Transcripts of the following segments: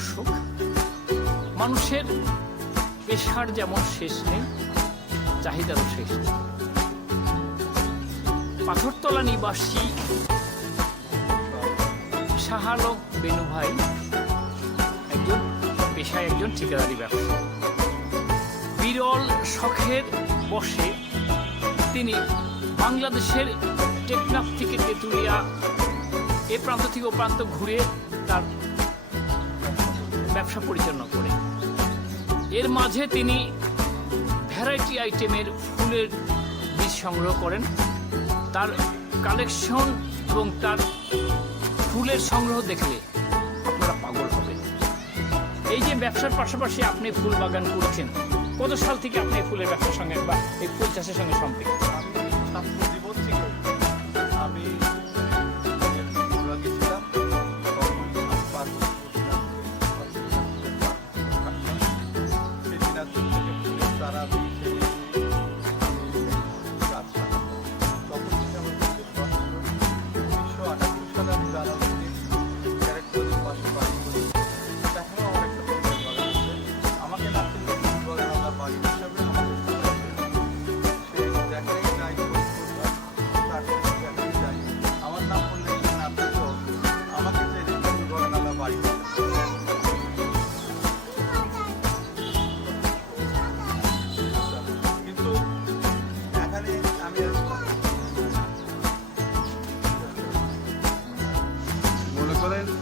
দর্শক, মানুষের পেশার যেমন শেষ নেই, চাহিদারও শেষ নেই। পাথরতলা নিবাসী শাহ আলম বেনু ভাই পেশায় একজন ঠিকাদারি ব্যবসায়ী। বিরল শখের বশে তিনি বাংলাদেশের টেকনাফ থেকে তেঁতুলিয়া এ প্রান্ত থেকে ও প্রান্ত ঘুরে তার ব্যবসা পরিচালনা করে। এর মাঝে তিনি ভ্যারাইটি আইটেমের ফুলের বীজ সংগ্রহ করেন। তার কালেকশন এবং তার ফুলের সংগ্রহ দেখলে আপনারা পাগল হবেন। এই যে ব্যবসার পাশাপাশি আপনি ফুল বাগান করছেন, কত সাল থেকে আপনি ফুলের ব্যবসার সঙ্গে বা এই ফুল চাষের সঙ্গে সম্পৃক্ত? ছাত্র জীবন থেকে আমি গেছিলাম,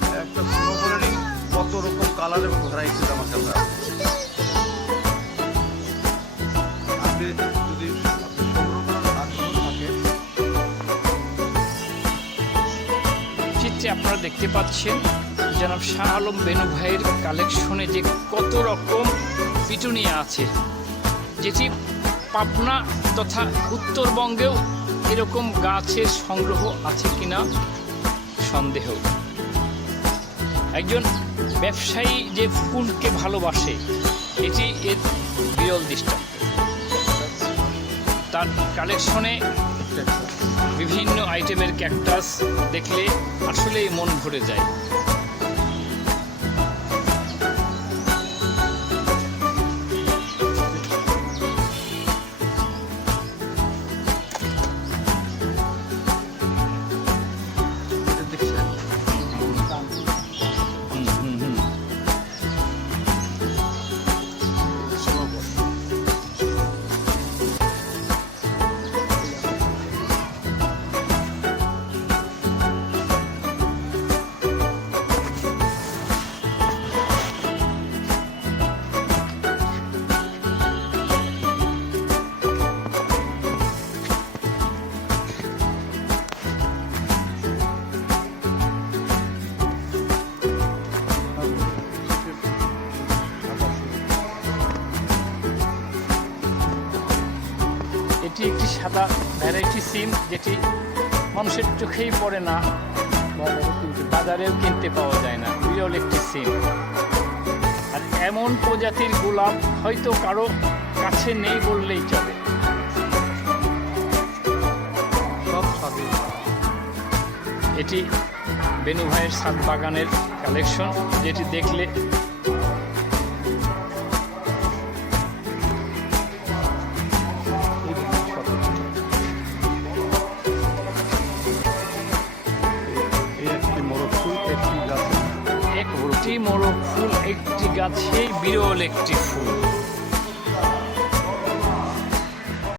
তারা একটা স্নোবলেরই কত রকম কালার এবং ভ্যারাইটিস আমার কাছে আছে। আপনি যদি সংগ্রহ করার আগ্রহ থাকে, চিত্রে আপনারা দেখতে পাচ্ছেন জনাব শাহ আলম বেনু ভাইয়ের কালেকশনে যে কত রকম পিটুনিয়া আছে, যেটি পাবনা তথা উত্তরবঙ্গেও এরকম গাছের সংগ্রহ আছে কিনা সন্দেহ। একজন ব্যবসায়ী যে ফুলকে ভালোবাসে, এটি এর বিরল দৃষ্টান্ত। তার কালেকশনে বিভিন্ন আইটেমের ক্যাকটাস দেখলে আসলেই মন ভরে যায়। এটি একটি সাদা ভ্যারাইটি সিম, যেটি মানুষের চোখেই পড়ে না, বাজারেও কিনতে পাওয়া যায় না। বিরল একটি সিম। আর এমন প্রজাতির গোলাপ হয়তো কারো কাছে নেই বললেই চলে। এটি বেনু ভাইয়ের ছাদ বাগানের কালেকশন, যেটি দেখলে মোরগ ফুল একটি গাছে বিরল একটি ফুল।